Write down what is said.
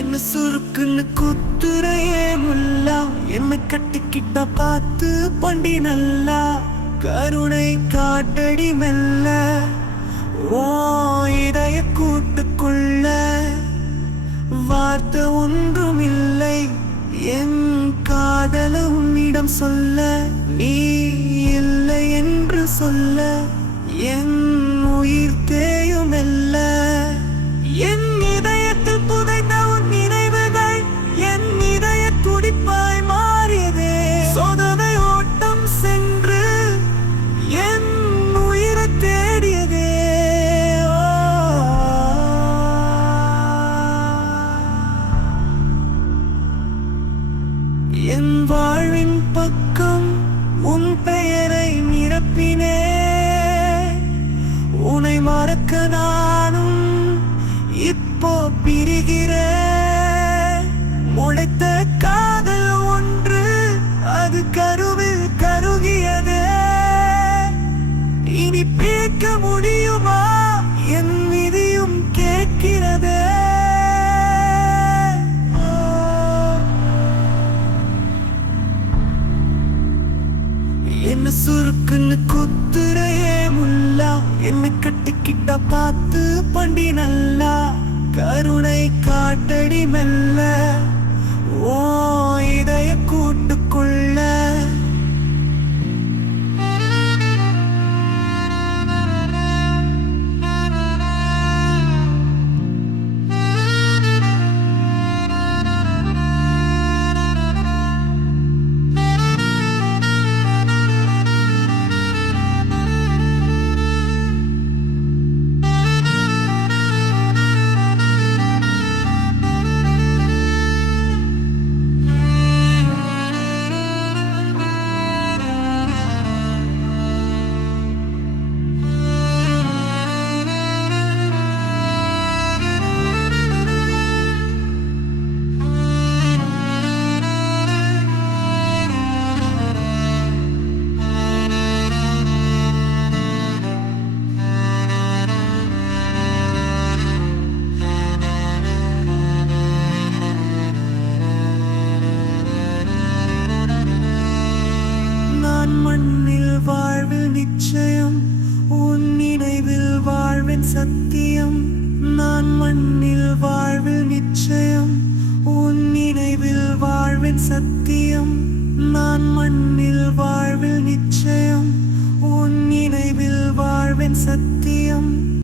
என்ன சுருக்குன்னு குத்துறையே முல்லா, என்ன கட்டிக்கிட்ட பார்த்து பண்டி நல்லா, கருணை காட்டடி மெல்ல ஓ இதய கூட்டுக்குள்ள. வார்த்தை ஒன்றுமில்லை என் காதல உன்னிடம் சொல்ல, நீ இல்லை என்று சொல்ல என் உயிர் தேயும் மெல்ல. என் இதயத்தில் புதைந்த உன் நினைவுகள் என் இதய துடிப்பாய் மாறியதே. சோதனை ஓட்டம் சென்று என் உயிரை தேடியதே. என் வாழ்வின் பக்கம் உன் பெயரை நிரப்பினே. உன்னை மறக்க நானும் இப்போ பிரிகிறேன். முளைத்த காதல் ஒன்று அது கருவில் கருகியதே. இனி பிரிக்க முடியுமா என் விதியும் கேட்கிறதே. என்ன சுருக்குன்னு குத்துறையே முல்லா, என்ன கட்டிக்கிட்ட பார்த்து பண்டி நல்லா, கருணை காட்டடி மெல்ல ஓ இதய கூட்டுக்குள்ள. மண்ணில் வாழ்வில் நிச்சயம் உன் நினைவில் வாழ்வின் சத்தியம். நான் மண்ணில் வாழ்வில் நிச்சயம் உன் நினைவில் வாழ்வின் சத்தியம். நான் மண்ணில் வாழ்வில் நிச்சயம் உன் நினைவில் வாழ்வின் சத்தியம்.